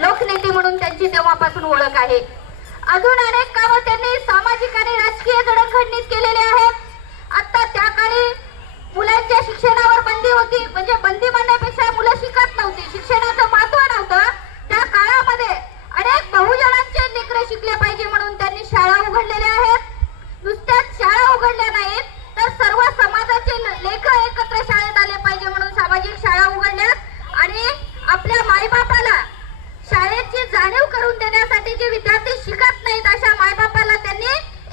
लोकनेते म्हणून त्यांची तेव्हापासून ओळख आहे. अजून अनेक कामं त्यांनी सामाजिक आणि राजकीय जडणघडणीत केलेले आहेत. आता त्या काळी मुलांच्या शिक्षणावर बंदी होती, म्हणजे बंदी म्हणण्यापेक्षा मुलं शिकत नव्हती, शिक्षणाचं महत्व नव्हतं. त्या काळामध्ये अनेक बहुजनांचे लेकरं शिकले पाहिजे म्हणून त्यांनी शाळा उघडलेल्या आहेत. नुसत्याच शाळा उघडल्या नाहीत तर सर्व समाजाचे लेकरं एकत्र शाळेत आले पाहिजे म्हणून सामाजिक शाळा उघडल्यात. आणि आपल्या मायबापाला शाळेची जाणीव करून देण्यासाठी जे विद्यार्थी शिकत नाहीत अशा मायबापाला त्यांनी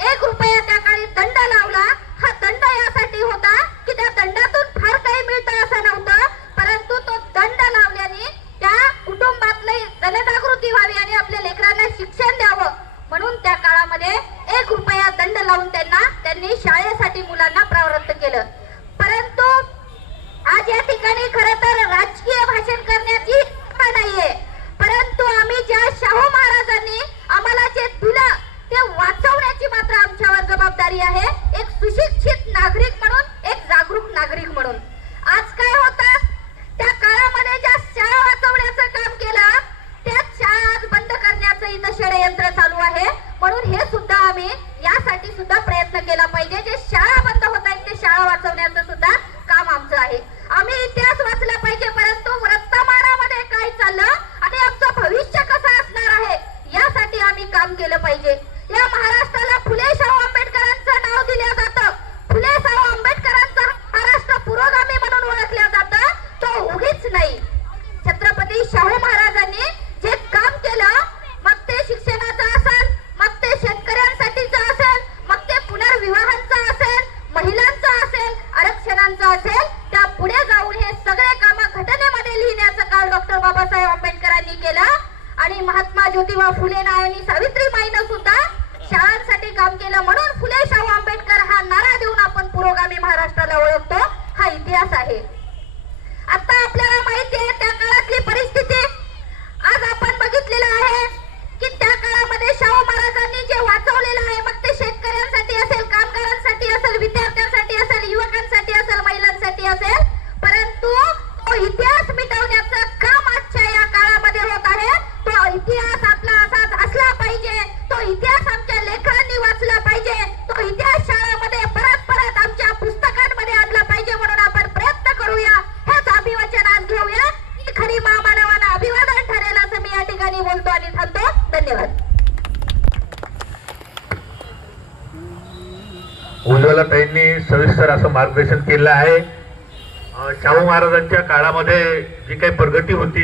1 रुपया त्या काळी दंड लावला. हा दंड यासाठी होता की त्या दंडातून फार काही मिळतं असं नव्हतं, परंतु तो दंड लावल्याने त्या कुटुंबातली जनजागृती व्हावी आणि आपल्या लेकरांना शिक्षण द्यावं म्हणून त्या काळामध्ये 1 रुपया दंड लावून त्यांनी शाळेसाठी मुलांना प्रवृत्त केलं. परंतु आज या ठिकाणी खरं तर राजकीय भाषण करण्याची इच्छा नाहीये, परंतु आम्ही ज्या शाहू महाराजांनी आम्हाला जे दिलं ते वाचवण्याची मात्र आमच्यावर जबाबदारी आहे, एक सुशिक्षित नागरिक म्हणून, एक जागरूक नागरिक म्हणून. आज काय होतं, त्या काळामध्ये ज्या शाळा वाचवण्याचं काम केलं त्याच शाळा आज बंद करण्याचं इथं षडयंत्र चालू आहे. म्हणून हे सुद्धा आम्ही यासाठी सुद्धा प्रयत्न केला पाहिजे. जे शाळा बंद होत आहेत ते शाळा वाचवण्याचं सुद्धा काम आमचं आहे. आम्ही इतिहास वाचला पाहिजे, परंतु वर्तमानामध्ये काय चाललं आणि आमचं भविष्य कसं असणार आहे यासाठी आम्ही काम केलं पाहिजे. या महाराष्ट्राला फुले शाहू आंबेडकरांचं नाव दिलं जातं. फुले शाहू आंबेडकरांचा महाराष्ट्र पुरोगामी म्हणून ओळखलं जातं, तो उगीच नाही. छत्रपती शाहू महाराजांनी जे काम केलं, मग ते शिक्षणाचं असेल, मग ते शेतकऱ्यांसाठीचं असेल, मग ते पुनर्विवाहांचं असेल, महिलांचं असेल, आरक्षणांचं असेल, त्या पुढे जाऊन हे सगळे कामं घटनेमध्ये लिहिण्याचं काम डॉक्टर बाबासाहेब आंबेडकरांनी केलं. आणि महात्मा ज्योतिबा फुले आणि सावित्रीबाईंनी सुद्धा शाळांसाठी काम केलं. म्हणून फुले शाहू आंबेडकर हा नारा देऊन आपण पुरोगामी महाराष्ट्राला ओळखतो. हा इतिहास आहे. आता आपल्याला माहिती आहे त्या काळातली परिस्थिती. आज आपण बघितलेलं आहे की त्या काळामध्ये शाहू महाराजांनी जे वाचवलेलं आहे, मग ते शेतकऱ्यांसाठी असेल, कामगारांसाठी असेल, विद्यार्थ्यांसाठी असेल, युवकांसाठी असेल, महिलांसाठी असेल, परंतु तो इतिहास मिटवण्याचं काम आजच्या या काळामध्ये होत आहे. तो इतिहास आपला असाच असला पाहिजे, तो इतिहास आमच्या लेकरांनी वाचला पाहिजे, तो इतिहास शाळेमध्ये परत परत आमच्या पुस्तकांमध्ये आणला पाहिजे. म्हणून आपण प्रयत्न करूया, हेच अभिवाचन आज घेऊया. खरी महामानवांना अभिवादन ठरेल असं मी या ठिकाणी बोलतो आणि थांबतो. धन्यवाद. उज्ज्वलाताईंनी सविस्तर असं मार्गदर्शन केलं आहे. शाहू महाराजांच्या काळामध्ये जी काही प्रगती होती